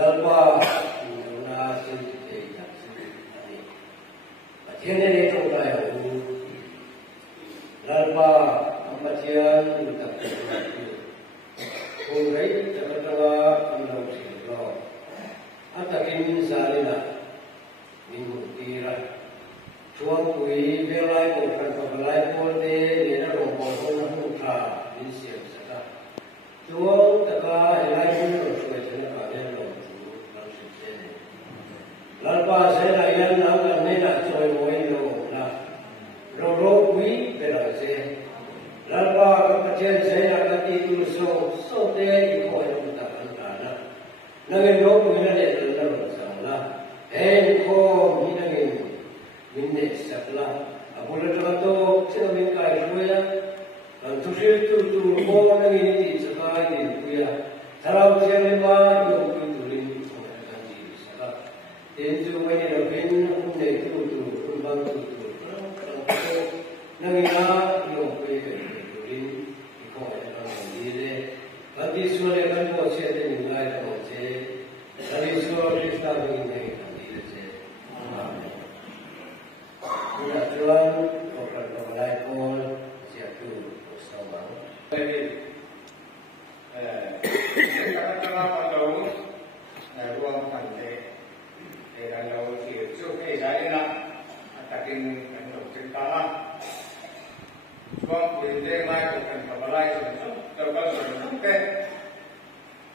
lalpa na sin te tak sin ani pathian ne to ta ya u lalpa pathian tak ko rai takatawa amlo sin lo atakin salina minggu tira chuang kui velai ko kan ko lai ko de ne na ro ko na hu tha din siam saka chuang taka helai ko ro shoi chana ka ne ro chu na shi che ne lalpa se na yan na ka ne na choi moi lo na ro kui velai se lalpa ka pathian se na ka ti tu so te i ko ya ta kan ta na nge ro kui na ne na ro sa na ko mi na nge minne sakla apula to chena min kai ruya tu shir tu ko na ni ti sakai ni kuya tharau chene ma yo ku tu rin ko na ji saka ten tu mai na bin ne tu bang tu na ni na yo ku tu rin ko na ji de ati sure kan ko che de ni lai ko che ari sure krishna ni ne ya Tuhan, berdoa pun siapa bersama. Jadi, katakanlah pada ruang pantai, kalau itu saya nak atakin untuk cerita lah. Ruang pantai mai bukan kabalai itu, kalau sampai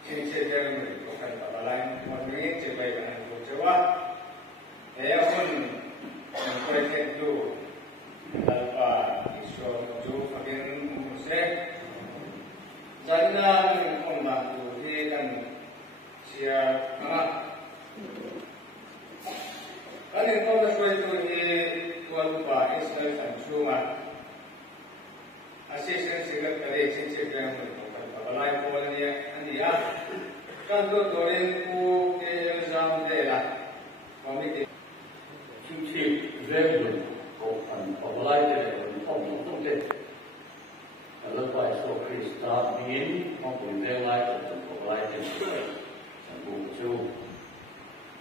cincin yang bukan kabalai, mungkin cepat dengan cepat. Pun mereka itu tanpa isu itu makin muslim. Jangan membantu dan siapa. Kalau kau sesuai itu tuan lupa Islam dan cuma asisten sekretari cincin yang berbukan balai polanya dia kan tu orang ku ke exam dia komite chính trị về đường cổ phần của lại để phòng chống dịch là loại số Krista biến mong muốn về lại của lại để bù chu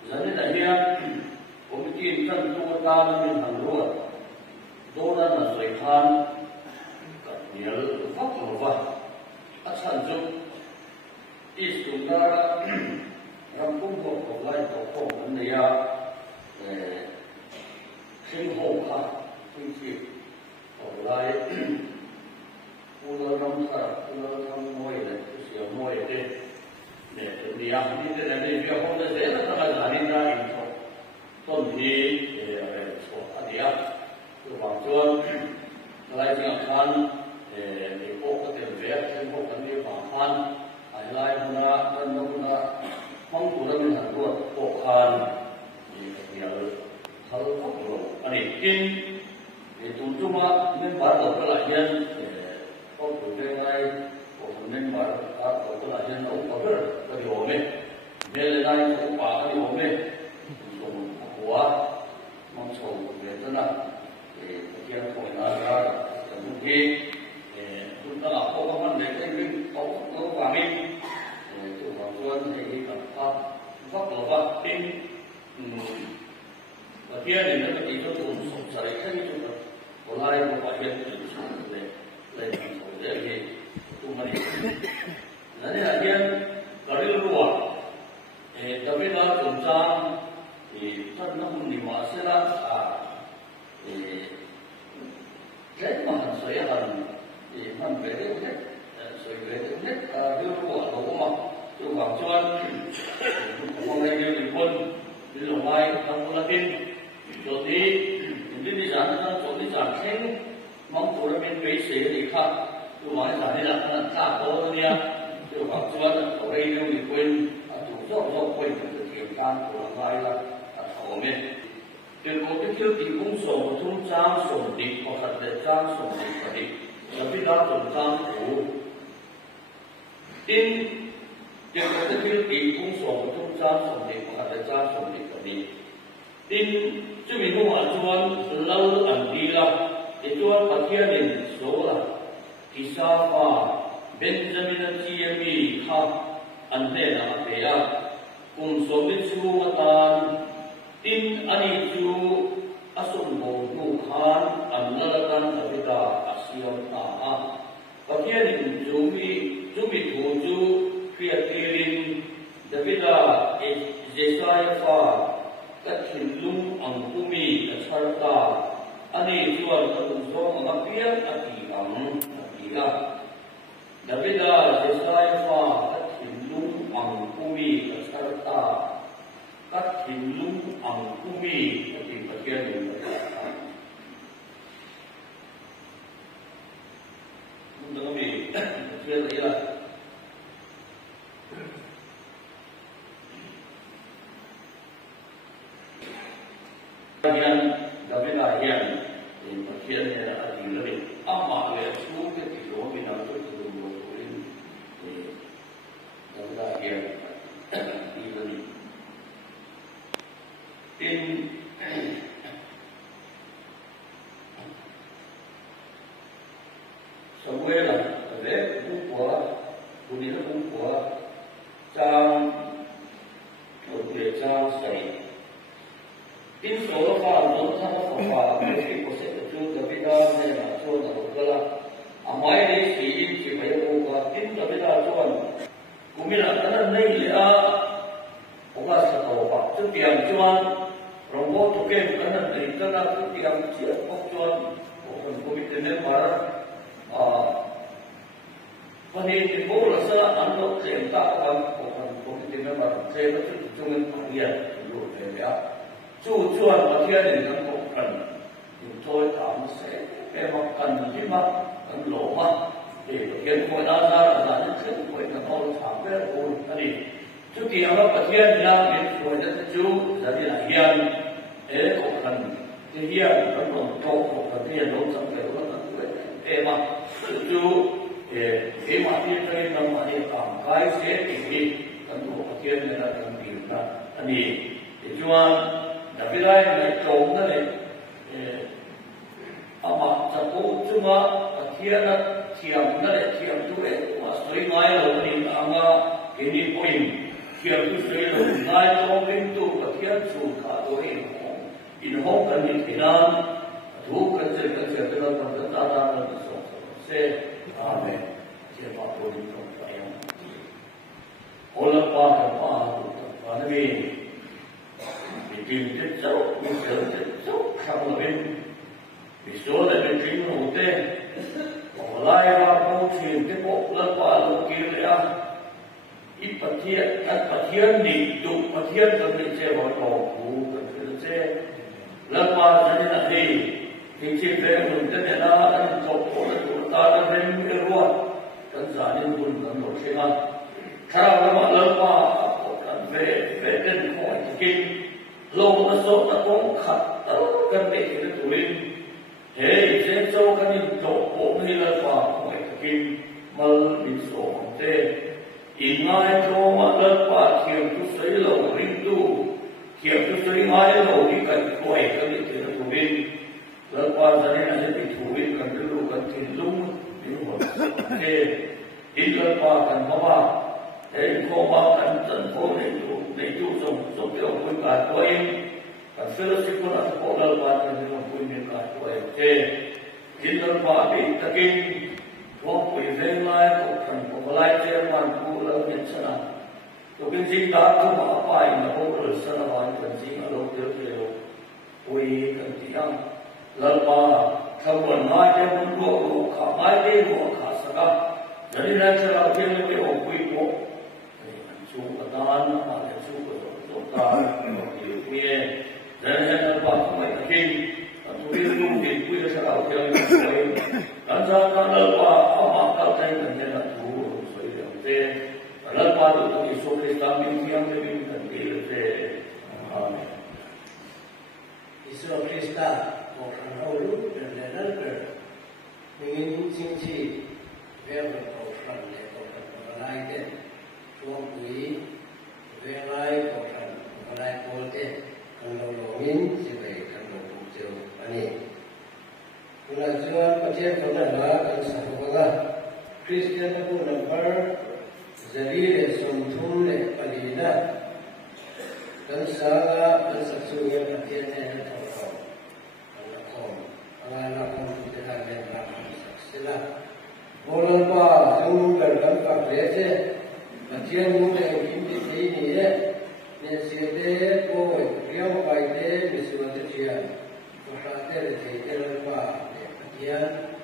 dẫn đến đại hiện cũng tin chân tu ta nên hàng luôn đô là sợi khan cật nhớ pháp luật vật ắt sản dụng ít chúng ta làm công việc của lại của vấn đề sinh hộ khá sinh trị ở lại u lơ nông sản u lơ thăm môi này sửa môi đây để đi ăn đi cái này việc không được dễ là ta là đi ra in thôi tuần thì để số ăn ăn từ bằng chuan lại tiếng Hàn để cô có tiền về sinh hộ cần đi bằng Hàn hay lại huna cần huna mong muốn là mình hàng ruột hộ Hàn thì nhớ hal fakro ani in itu cuma member pelajaran waktu dengan waktu member atau pelajaran over dari ome melai upah dari ome untuk kuat maksud betul bagian poin agar mungkin kita apa kapan mereka tahu kami itu maksud ini apa fakro in Dia ni nak itu tu saya kan itu orang yang berpahaya itu sampai lagi sampai lagi tu mari. Nanti dia kalau luar, tapi kalau tentang tanam di masalah jadi mana saya kan mana beda saya beda dia luar rumah tu bangsuan orang yang dipun di rumah kamu lain jadi di sana jadi jangan mong muốn bên phía sế thì khác tôi nói rằng đây là cả có nha tôi bảo cho ở đây nếu mình quên chủ do quên thực hiện can của lai là ở bên tiền có cái thiếu thì cũng sổ thông trang sổ định hoặc là để trang sổ định và định là biết đó tổng trang của tin tiền có cái thiếu thì cũng sổ thông trang sổ định hoặc là trang sổ định và định tin chứ mình không hỏi chuan lâu ẩn đi đâu để chuan phát hiện số là Isafa Benjamin Tiemi ha ante na kaya cùng số biết chú mà tan tin anh chú asun bầu nu khan anh là căn ở bên đó asian ta và hiện in chú bị thủ chú phía tirin David là Jesaja pha các hình lung ang kumi at sarta ani jual katong song ang apia ati la David là Jesaja pha các hình lung ang kumi at sarta các hình lung ang kumi ati patyan ni Munda kami patyan ila Yang David yang patyan ni ati la ama le su ke ti lo mi na tu tu lo ni David yang di ni in Samuel le buku bunyi buku trang để trang sấy in số pha nó tham pha cái của sẽ được chú David này là cho nó được là mai đây chỉ phải buku in David cho cũng như là cái này là ông là sẽ tổ chức trước tiệm chuan rồi có thuộc cái này để cho nó trước tiệm chia bóc chuan còn có bị tên màวันนี้ที่พูดเราจะอันนั้นเขียนตากันผมที่ไม่มาเทปที่จงเป็นเรียนรู้เลยอ่ะจู่จวนมาเที่ยวในทั้งหมดกันอยู่โดยตามเสกแค่มากันที่มากันหลงมาเดี๋ยวเขียนคนอาจารย์เขียนคนกันเอาถามไปโอ้ยอันนี้จุดที่เราประเทศนี้เป็นคนจะจู่จะได้เรียนกันที่เรียนกันลงโตกันที่ลงสังเกตว่ากันด้วยมาจู่cái mà thiên cái năm mà đi làm cái sẽ thì cần bộ thiên này là cần hiểu là anh đi để cho đặc biệt là này trống đó này mà cho cô chứ mà thiên là thiềm đó này thiềm tu ấy mà suy ngay rồi thì mà cái đi quỳnh thiềm tu suy rồi ngay trong cái tu và thiên chủ cả tôi in home cần đi thế nào thu cần chơi cái là cần ta ra là sẽ Amen. Siapa pun yang olah apa nabi bikin jauh, jauh kamu lebih bisa lebih tinggi hote. Oleh apa mungkin tepuk lepas lukir ya. Ipatian ni tu patian kami cewek orang kami cewek lepas jadi nanti Kecil belum terjadi dan toko itu tak ada beruat dan zalim pun tak bersihkan. Kalau lama lepas akan beden kau mungkin long masuk tak kongkat kan begitu tulen. Hei, sejauh kan itu toko ni lepas mungkin mal bisok te. Ingat cuma lepas kiam tu selalu rindu, kiam tu sering ayah ikan kau kan begitu tulen. Lepas dari nanti ditulis kan dulu kan tilung dulu lepas kan bawa koma kan tentu itu song pun katuin kan selesai pun ada pola lepas kan pun katuin lepas ini takin kau pun zengai kan pemulai Jerman pula mencana tu kan cinta tu apa yang kau bersama kan cinta lo terus oi kan tiang Lepas kawan mai dia berdua kau mai dia kau sekarang jadi nanti kalau dia lebih okey kau cuba tahan ada cuba tahan okey dan lepas mai kini tulis mungkin tulis kalau dia lebih dan jangan lepas apa kau tanya dia nak tu saya lepas itu Yesus Kristus yang lebih penting Amen Yesus Kristus một phần hậu lúc đến là rất là những chính trị về một phần để một phần còn lại thế chuông quý về lại một phần còn lại cô thế cần đầu lộ những gì về cần đầu cụ chiều anh ấy cũng là chưa kan sa kan saksu yang katian yang tahu anak kita akan dapat saksilah bolan pa yang berkan kerja katian muda yang kita ini ya nesete ko riau paite miswat dia berkata dia pa katian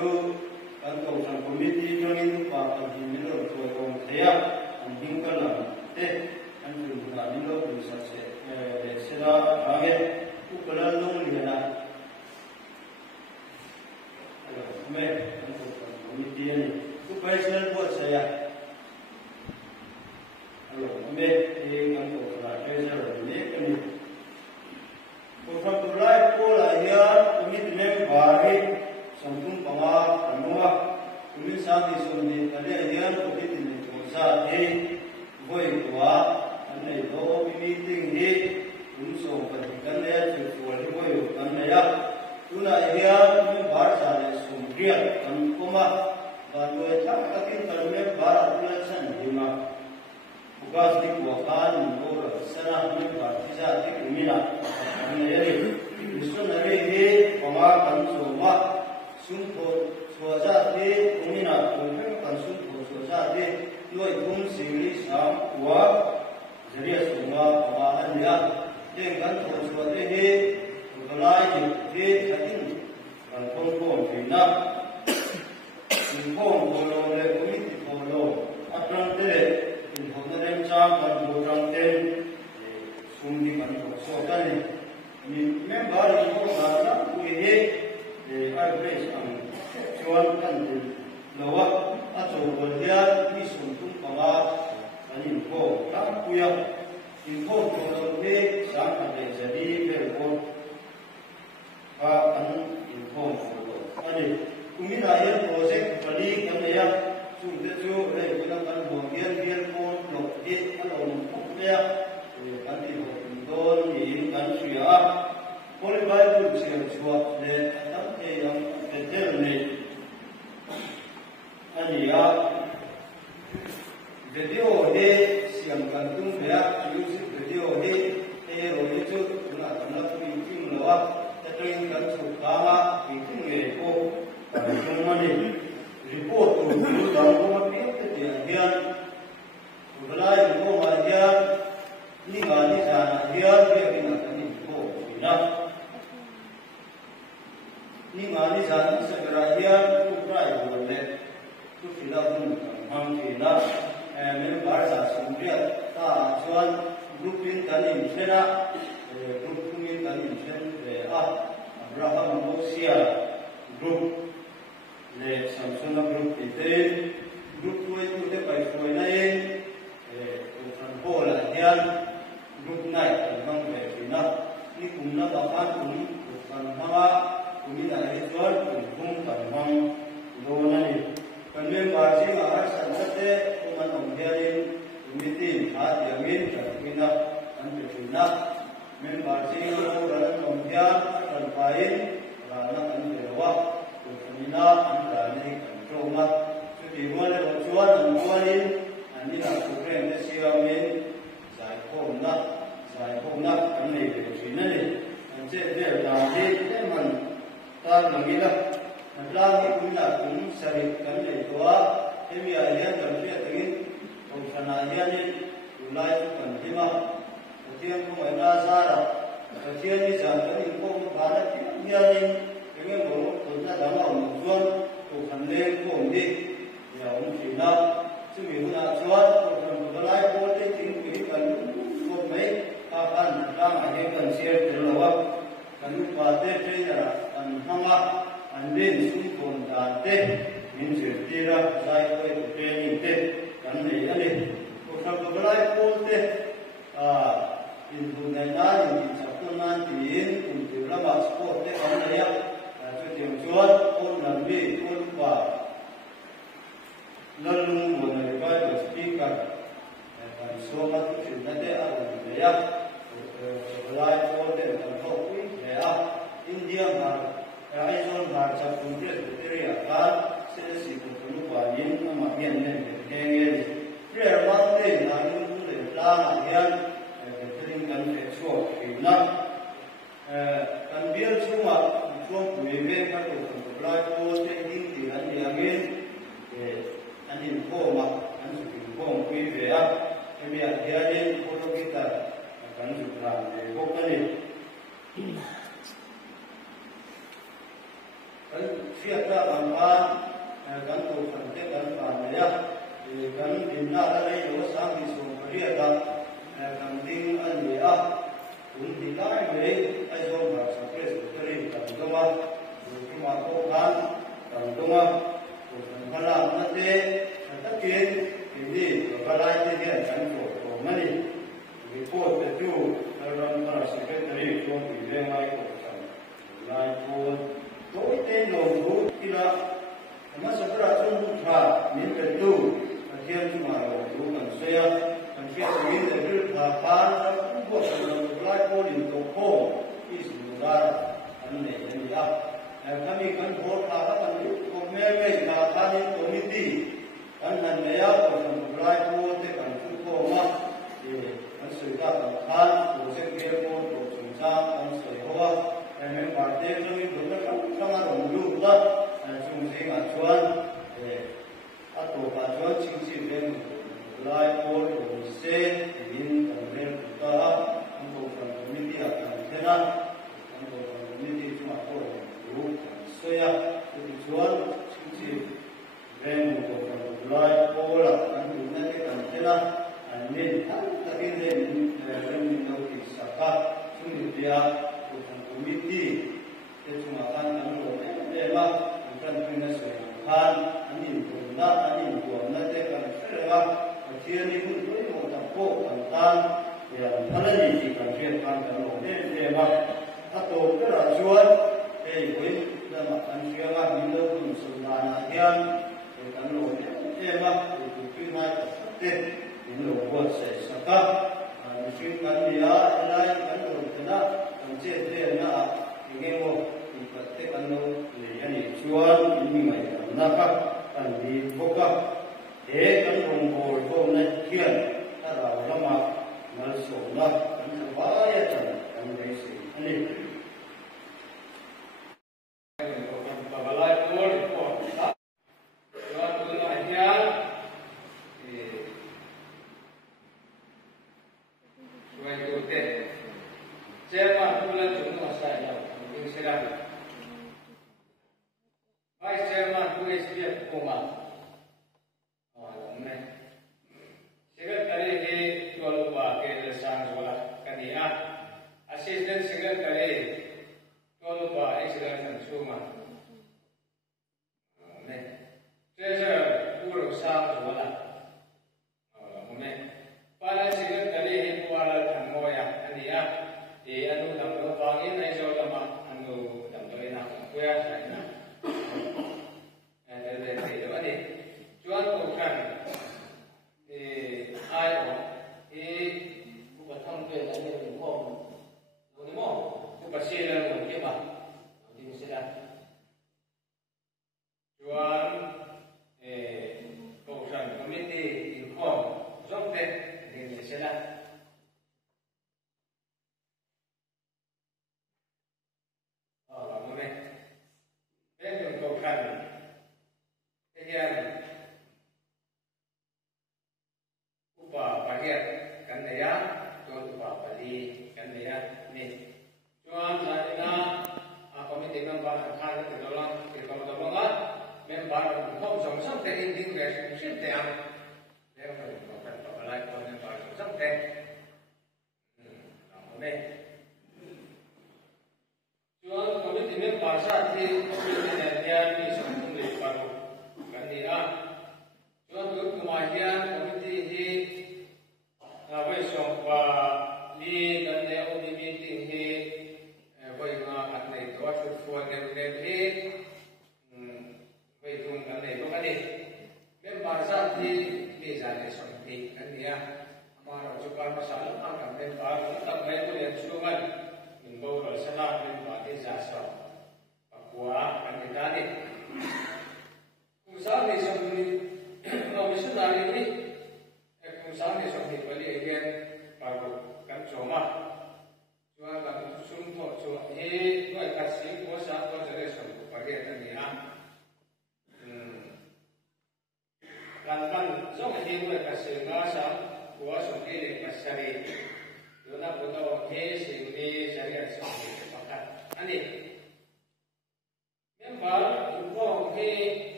chú kan cầu sang committee cho nên và phần thì mình rồi tôi còn thấy anh hình cái là thế anh dùng là mình rồi mình sẽ ra cái cũng là luôn liền là mẹ anh cầu sang committee này cũng phải xem qua sẽ mẹ thì anh cầu sang cái sẽ rồi mẹ cái này cầu sang tôi lại cô là hiện committee và cái Samsung panga anua kumin sati suni kale yan kulit ni tosa he voi kwa ane do meeting he unso kan le chu for voi kan le ya tuna ya mi bar sa le sumriya kan koma ba lo cha katin kan me bar atula san hima ugas ni ko kan go sana mi bar tisa ti kumina ane ye misun are he panga kan so ma sung thô chùa ra thế cũng như là cùng với phần sung thô chùa ra thế nuôi cũng xử lý sáng của giới địa sủng và anh nhá nên cán thô chùa thế thế còn lại thì thế là những phần công công thì năm những công thô lô này cũng như thô lô áp trong thế thì thô nó đem sang phần thô trong tên sung đi phần thô chùa cái này mình mấy bà đi không là chắc cũng thế để ai về sang chuan kan tin lowa a chawbol hian ni sum tum panga anin ko tam puya in ko to he sang a le jadi ber ko a an in ko to ani kumina hian project pali kan ya chu te chu le ko kan ho hian ko lo he a lo ko ya kan ti ho don ni kan suya Holy Bible says what the anh ya video he siam kan tung ya music video he rồi chứ là tầm nó phim phim nữa ta trên kan su kama phim nghề cô trong mà đi report từ đó có một biết cái tiền hiền rồi lại có mà hiền ni mà ni già hiền cái gì mà cái gì cô thì nó ni mà ni già ni sẽ ra hiền cũng phải rồi đấy tu phila pun ham phila men bar sa sumria ta chuan groupin kanin thena groupin kanin then Abraham Mosia group le Samsung group ite group tuai tu te pai foi nai fan ho la hian group nai mang ve phina ni kumna ba fan kum fan hama kumina hi chuan kum kan mang lo nai phần mềm bảo chí mà các sản xuất thế cũng ăn đồng theo đi meeting hạt điểm min cả mình đó ăn được thì nắp mềm bảo chí nó là ăn đồng theo cần phải là nó ăn được quá rồi mình đó ăn là này cần trâu mắt chứ thì mua lên một chuột ăn mua đi ăn đi làm cuộc đời để siêu min giải khôn nắp ăn này để chuyển này ăn chết để làm gì để mình ta làm gì đó Lagi punya pun sering kami tua, kami ayah dan dia ingin pengsananya ni mulai pentima. Kemudian kemudian Zara, kemudian ni jangan ni kau pada dia ni ingin bawa kerja dalam tujuan pengsananya kau ni, ya mungkin nak cuma nak tujuan pengsananya kau ni tinggi kan kau mai akan datang ayah kan share terlalu kan pada dia kan hamba anh đến xuống thôn đàn tết mình chuyển đi ra giải quyết cái những tết cái này anh đi cuộc sống của lại cô tết in thôn này na in sắp tuần nan thì in từ là mà sport tết cái này á cho tiền chuột ôn làm gì ôn và lần lùng một người coi được speaker còn số mà tôi chuyển ra tết ở đây á lại cô tết còn không quý để India mà ai zon har cha punte area kan se si ko nu pa yin ma hian ne he nge prayer ma te na nu le la ma hian cái kan fe cho ki na kan bial chuma chuang pu me ka to ko lai ko te ding ti an ni again an in ko ma an su ki ko pi ve a ke bia hian ko to ki ta kan su ra ne ko ka ni phiền ra bằng an gắn tổ phần thế gắn bản này á gắn điểm na ra đây nó sáng thì xuống cái riêng đó gắn tin anh nhỉ á cũng thì lại mấy ai dùng vào sản xuất cái riêng cầm công á rồi cái mà công an cầm công á rồi phần làm nó thế tất nhiên thì đi và lại thì cái gắn tổ của mình report the two around secretary from the Venai Corporation. Like for tối tên đồ thủ khi đó mà sẽ ra trong thà miễn cần tu thiên chúng mà đồ thủ cần xe cần xe miễn để được thà pan cũng có sự lại có điểm tổ khô ý sự ra anh này anh đi áp kami kan hỗ thà các anh biết có mấy thà pan in committee anh này này áp còn lại có thể cần tu khô mà thì anh sự ta cần pan tổ chức kia có tổ chức ra anh sẽ hoa mình bảo thế cho mình đúng là trong anh đồng lưu đó chúng sinh ở chuan à tổ bà chuan chính trị viên lại ôn ổn xe viên tầm lên ta anh tổ phần mình đi ở thành thế nào anh tổ phần mình đi chúng ta có đủ xoay thì chuan chính trị viên tổ phần lại ôn là anh đúng là cái thành thế nào anh nên ta cái nên mình đâu thì sao cả chúng mình đi committee chúng ta kan anu lema kan pina kan ani bunda ani buana te kan serga akhir ni pun tu mo tampo kan ya thalani ji kan kan anu lema ato kera juan win lama kan sianga minda pun sunana hian kan lo lema tu pina te in lo buat sai saka ni kan dia lai kan lo tena chế thế na nghe vô thì có thể ăn đâu để anh ấy chuan những ngày na các anh đi vô các để anh đồng hồ hôm nay thiên ta bảo là mà nó sổ na anh phải vay chân anh đấy gì anh đi Chairman Tulan Junno Asaya, King Serabi. Vice Chairman USPF Kuma. Omne. Secretary he Toluba ke Sanjola Kania. Assistant Secretary Toluba Excellent Suma. Omne. Treasurer Uru Sanjola. Omne. Finance Secretary he Kuala Tanmoya Kania. Thì anh làm được vàng in này rồi là mà anh làm tới nào quay lại nào thì đó đi cho anh cũng cần thì ai đó thì cũng phải thông tuyên là những đúng không đúng không cũng phải xin lên một cái mà thì mình sẽ làm cho anh cũng cần committee đúng không giống thế thì mình sẽ làm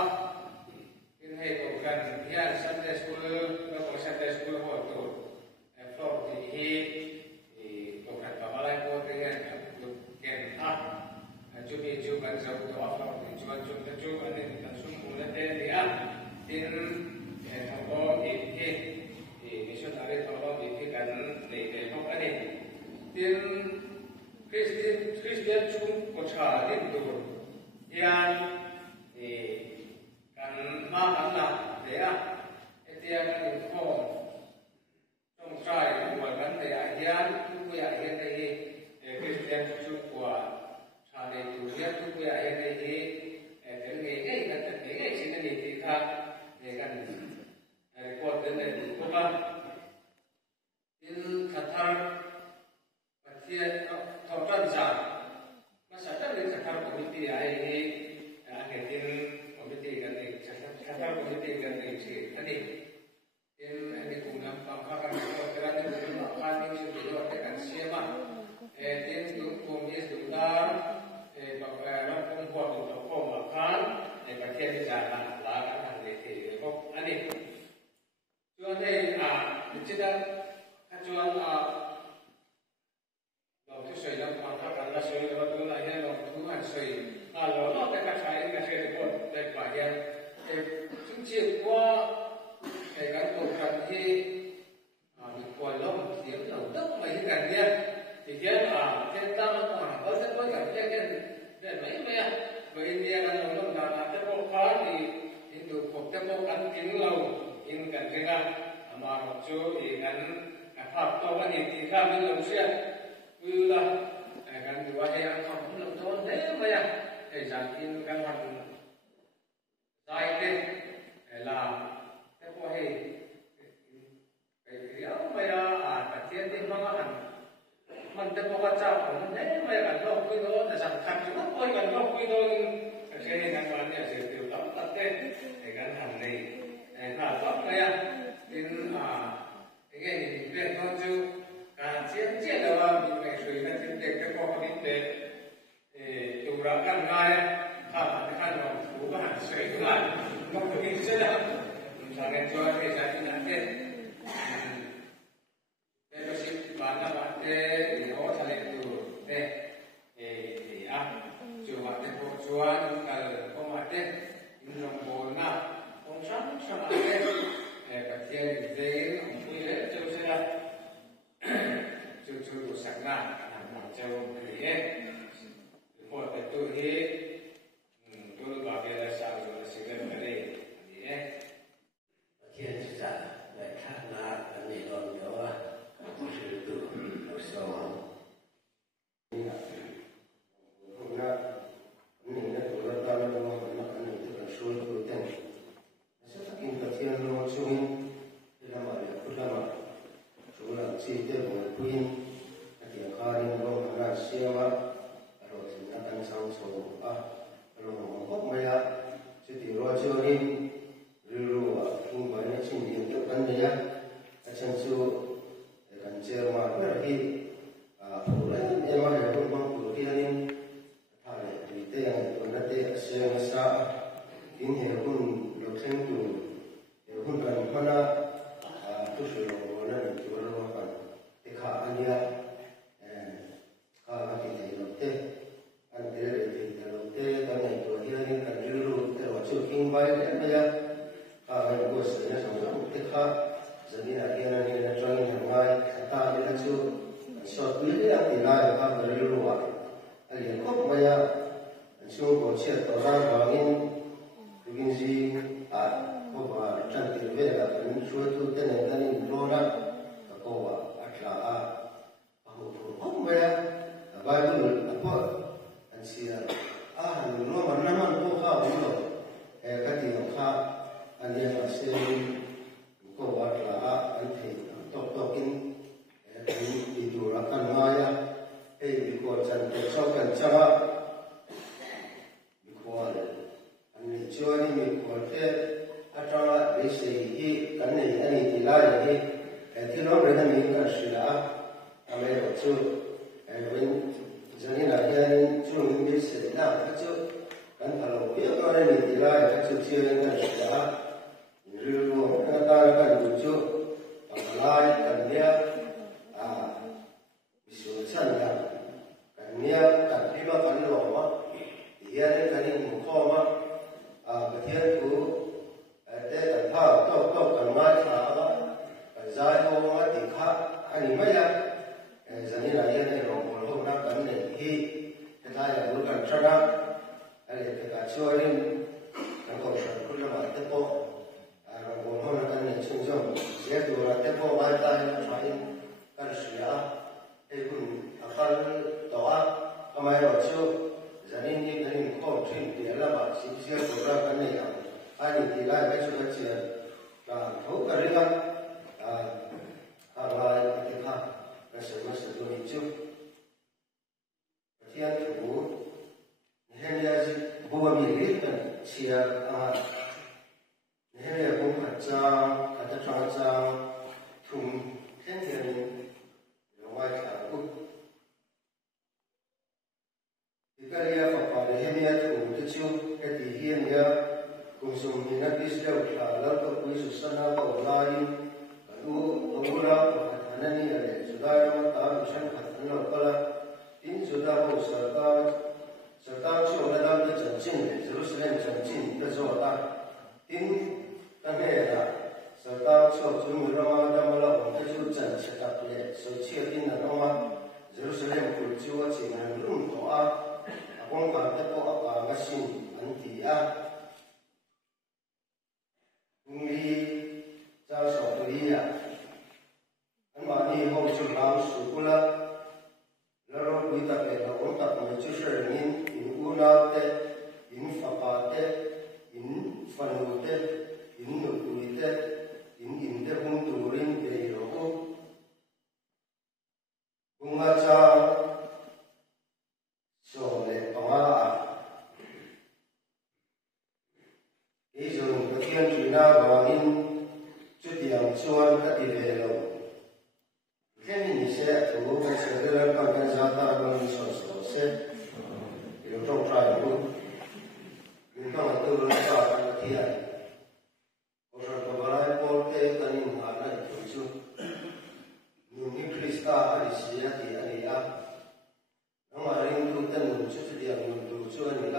qua in hay tổ cần hiện Sunday school nó có Sunday school hội tổ floor thì tổ cần có bao nhiêu cô thì được kèm chú bị chú cần dấu tổ floor thì chú anh nên cần sung cùng lên tên thì tin thằng cô thì số nào đấy thằng cô thì cần để học anh ấy tin Christian chung có trả đến tổ hiện thì cần mang ăn là thế thì cần có trong trái của vấn đề hiện cũng bây hiện đây Christian chung của trả đến chủ hiện cũng bây hiện đây thì cái nghề chính là nghề thì khác để cần có đến đây cũng có in thật thà và thiệt thọ trân trọng mà sẽ rất là thật thà của mình thì cái tin của mình thì gần đây thật thà của mình thì gần đây chỉ anh ấy cùng làm bằng các cái cái này cũng là khai những sự điều cái cảnh xem mà tin đúng cùng như chúng ta bằng nó cũng có một số mà khán để cái thiên giả là cái thằng này thì có anh ấy cho nên chúng ta choเราที่สวยแล้วความรักกันละสวยเราดูอะไรเนี่ยเราดูอันสวยเราแต่ก็ใช้ก็ใช้ทุกคนแต่ฝ่ายเดียวถึงเชื่อว่าในการตกกันที่มีความล้มเสียงเราต้องไม่ถึงกันเนี่ยที่เดียวเช่นตั้งเขาจะก็อย่างเช่นได้ไหมbởi vì là nó làm là cái bộ phá thì hiện được một cái bộ cắn kính lâu in cần cái mà một số thì gắn pháp to cái gì thì khác với lòng xuyên như là gắn từ qua đây ăn không lòng thôn thế mà để giảm in cái hoạt dài lên để làm cái bộ hệ cái điều mà cái thiên thì nó hẳn mìnhจะบอกว่าเจ้าผมเนี่ยไม่กันโลกคุยโดนแต่สำคัญคือว่าคุยกันโลกคุยโดนใช่ในการเนี่ยเสียเดียวต้องตัดเต้นในการทำในถ้าต้องเนี่ยเป็นอย่างเงี้ยเป็นต้นจูการเชื่อเชื่อแล้วว่ามีไม่ช่วยกันเป็นเด็กก็พอคนนี้เด็กดูรักกันง่ายถ้ามันขั้นเราดูว่าหันสวยขึ้นมาก็คนนี้เชื่อแล้วสารจอยในสายนั้นเนี่ยmembership bana bate ho thale tu te chuwa te ko chuan kal ko mate inong bona ong sam ate ka thia zein ong pui le chu sela chu du sakna na chu ye ko te tu hi tu ba be la sa lo si le mare ye thiên giả đại khả na anh ấy còn nhớ sự tự nó sâu như là hôm nay mình đã tụi ta đã nói là anh ấy tức là sôi tụi tên sẽ phát hiện cái thiên nó sôi thì làm mà là cũng làm mà số là chi tiết của queen cái tiếng khai nó là siêu á rồi thì nó tăng sang số rồi nó có mấy chỉ thì rồi chưa đi rồi không phải là chuyện gì tất cả này á chân su kan cher ma per hi phule em ma le ko ko ti ni tha le ti te ko na te se ma sa in he kun lo khen tu e kun kan pana tu su lo na ni tu lo ma te kha ania ka ka ti te lo te an te le ti lo te ka nei to hi ni kan lu te lo chu king bai le ma ya ka ko se ne so te kha jadi nak kena ni nak jual ni ramai kata dia tu short ni dia tidak ada apa berluar. Alih kok maya so bocor orang bangin begini si kok bah cantik bela kan suatu tenaga ni dolar kau atla kok maya baru apa ansia lu mana mana kau kau dulu kati kau anda masih ko watla an the tok in di dura kan maya bi ko chan te so kan chawa bi ko ale an ni choni mi ko te atawa de se hi kan ni ani di la hi ti no re ni kan shila ame ro chu wen jani na hian chu ni se na chu kan thalo pia ko ni ti la ya chu chia kan sia ri lo ka ta kan chu lai kan nia bisu chan ya kan nia kan pi ba kan lo ma ya ni kan ni mu kho ma ka thiên ku te kan pha to kan mai kha ba kan zai ho ma ti kha ani ma ya zani la ya ni lo ho na kan ni hi ta ya bu kan chana ale te ka chuarin kan ko shan ku la ma te po ro bo ho na kan ni chung chung ye tu la te po mai ta na chai kan sia e kun akal to a amai ro chu zani ni kan ni ko thin ti la ba si sia ko ra kan ni ya ani ti la ba chu ka chia ka ho ka ri la ka la ti kha ka se ma se do ni chu thiên thủ nên là vua mình biết là chia nên là vua phật giáo phật giáo thùng thiên thiên ngoài cả quốc thì cái này Phật bảo là hiện nay thùng tự chiếu cái gì hiện nay cùng dùng thì nó biết đâu là lớp các quý sự sanh nào bảo lai đủ đủ là Phật nên là để chúng ta nó tạo được sanh Phật nó là因此，大部首当受了当的整进的，就是那整进的做大。因当那个首当受准备了嘛，那么了我们就整起来的，首确定的了嘛，就是那古就我进来弄多啊，光讲的不啊个心问题啊，公里招手对呀，俺把你以后就老数过了。แล้วเราคุยตะเกียบเราตัดมันจะเชื่ออินอุณาเตอินฟ้าเตอินฟันอุเตอินนุกุยเตอินเตหุ่นตูรินเดียวกุงอาจารย์โซเลปงาอีจุนกระเทียนจุนาวานินจุดยังชวนกติเวโล天你些土跟谁的人刚跟上大门说说些，有种专业，你看我都能找那个天，我说我来波给跟你买了就就，你克里斯塔阿里西亚的阿里亚，那么人都等我就是这样，都说你看，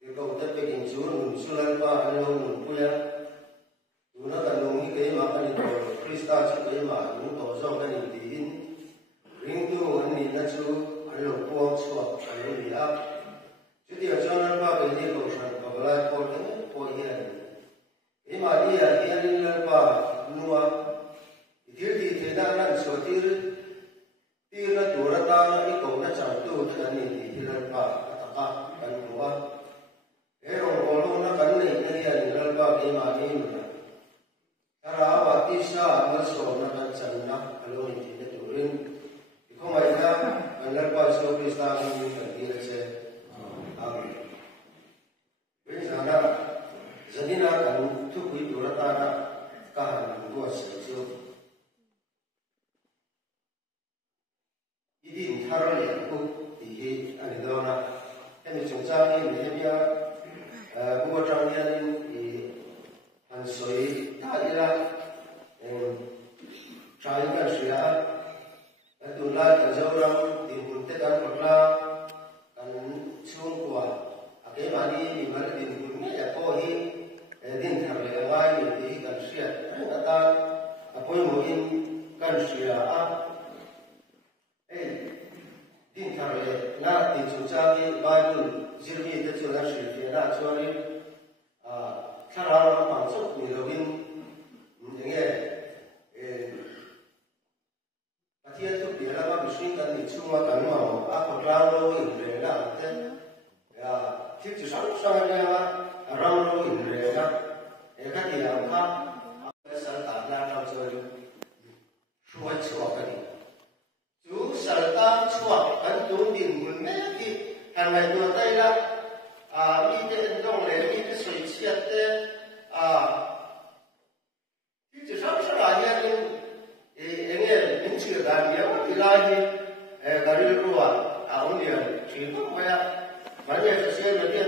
这个我在北京住，你出来吧，还有你不呀？有那个农民给嘛，你到克里斯塔去给嘛，你到时候跟你的。印度文明那就还有光错，还有你啊，这点将来把给你路上，把来过的过一年，起码你啊，你那把路啊，一天那说的，第那多了大那一狗那长度，这你那把大把跟路啊，哎，我那跟你那样那把起码你了，他那把地下那说那个真那，还有你的主人。không phải ra mình lên coi số visa như phần kia là xe bây giờ là giờ đi ra cần thu quý đồ ra ta ra cả hàng của sử dụng ý định thay đổi liền cũng thì anh đâu là em chúng ta đi mấy bây giờ mua trong nhà thì hàng suy ta đi ra trái cái suy tu la ka jauram di hunte kan pakla kan chung kwa ake mani ni mal din hunne ya ko hi din thar le ngai ni ti kan sia ta apoi mo in kan sia a din thar le na ti chu cha ni bible zirmi te chu na shi ti na chu ni thara ma chu ni lo bin nge thiên tục địa là bao nhiêu cái mình chung mà cảnh mà áp ra lô hình rẻ là thế, thiết chỉ sáng sáng ra ra lô hình rẻ đó, để các địa làm khác, cái sản tạo ra trong chơi, xuôi xuôi cái gì, chú sản tạo xuôi cái chú điền mình mấy cái hàng ngày đưa tay ra, đi đến trong này đi cái suy xét thế, thiết chỉ sáng sáng ra nha nhưng Dalam ilahi dari luar, awalnya cerita banyak banyak sesuatu dia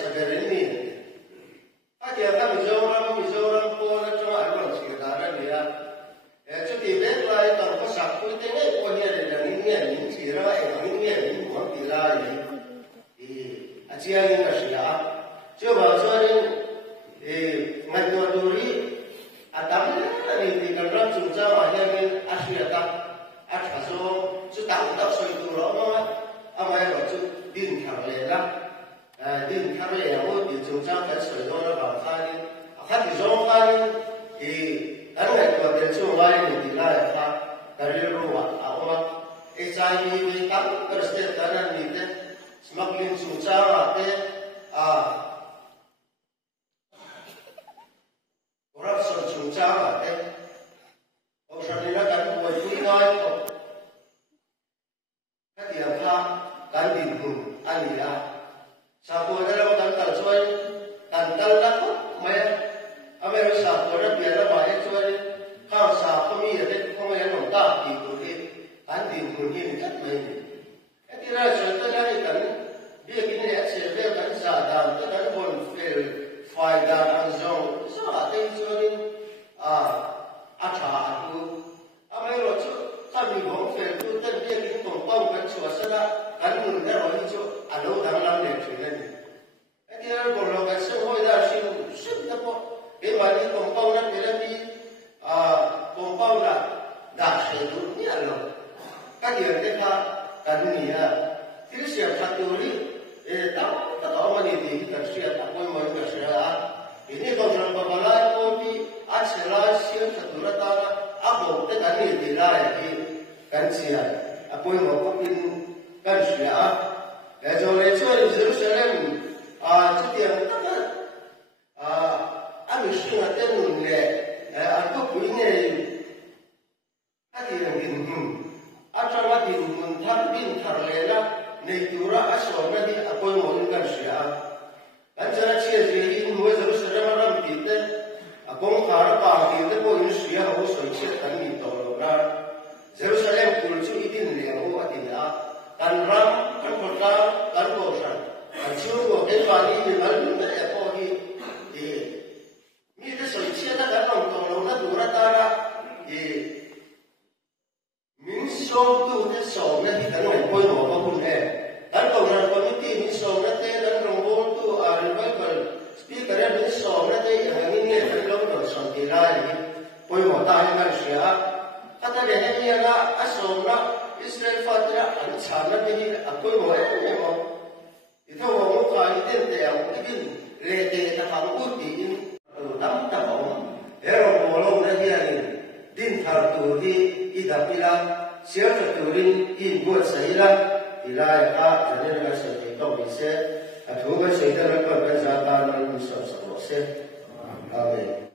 Sagareni. Aja kami Mizoram pun ada orang sekitar dia. Jadi betul itu kalau sapu itu ni punya dengan ini sirah ini mau pilih ini. Aja yang kerja. Coba soalnya Madhuri atau ni kalau cuma macam ni asyiat asal tahu tak soal itu lama. Amai waktu din kharle lah, din kharle yang itu cuma kan soal itu lah bahkan akan dijauhkan Karena itu ada cuma ini tidak ada dari luar awak. Esai kita bersih karena ini semakin susah ada orang susah ada. Orang ini kan buat kuliah itu. Ketika kan bingung, anilah. Siapa yang orang terjual, tantal lah kok, Amai rasa orang biasa banyak cuman kalau siapa ni ada orang yang nak diikuti, kan diikuti kan main. Kira contohnya ni kan dia kini SLB kan sadar, kan pun faedah anjong, so ada cuman acah aku. Amai rasa kami orang tu kan dia kini tumpang kan suasana kan mula orang itu ada dalam lepas ni. Kira kalau kan semua dah sudah Ibarat ni kompau nak jadi kompau nak dah sejuk ni aloh. Kajian kita kan ni Jadi siapa satu ni tak tahu mana ni kita siapa apa yang mana siapa. Ini kalau orang berbalai kopi, asalnya siapa satu rata aku tak ada ni dilai kan siapa. Apa yang mau kopi kan siapa. Kalau lecur Jerusalem, setiap tak Kami sudah tahu ni, aku punya hati yang bingung. Acaba bingung, thar lela, negara asal ni apa yang mau ingkar siapa. Kan cara cia jadi ini Jerusalem orang kita, aku mengharap kita pun siapa harus siapa kami tahu lah. Jerusalem kultur ini ni aku ada. Kan ram, kan kota, kan kosan. Kan cium, kan pani, kan mana apa ni. Ini sesuatu yang orang orang dulu tara, minsong tu ni song ni kita nak koi apa pun Dan orang komiti minsong ni dan orang tu rival speaker ni minsong ni yang ini kan orang song kira ni koi apa yang siapa. Kata dia ni adalah asal Israel Fatira ancana ni koi apa ni mau. Itu orang kaya itu yang mungkin lete tak mampu ini. Tam tahu, orang dia ni din hartu di idapila, siapa turin in buat saya, ilai jadi dengan seperti itu bisa, atau saya tidak berkezataan dengan musuh semua. Amin.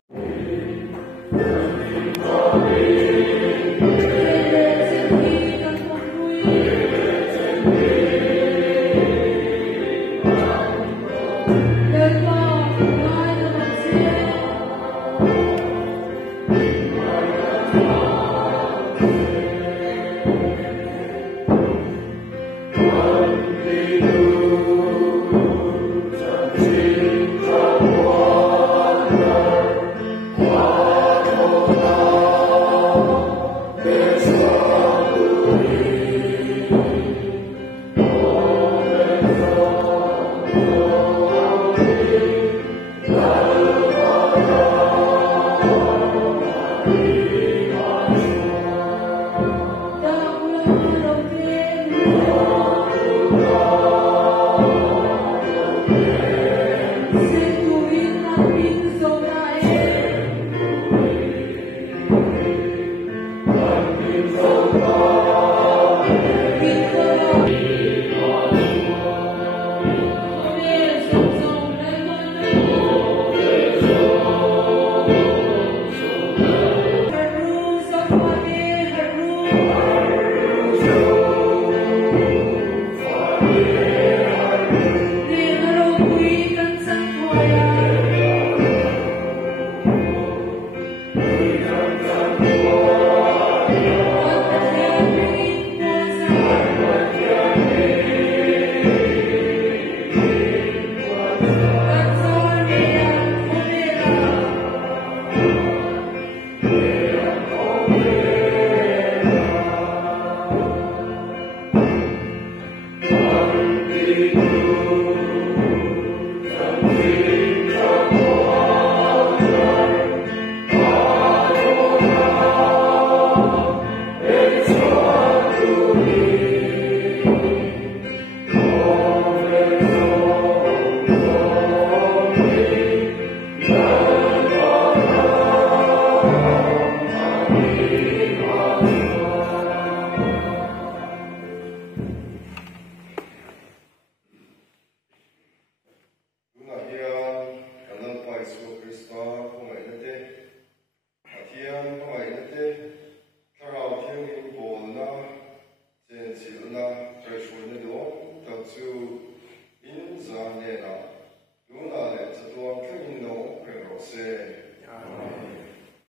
na kai shul ne do ta chu in zan ne na lu na le cha tuam thing no pe ro se. Amen.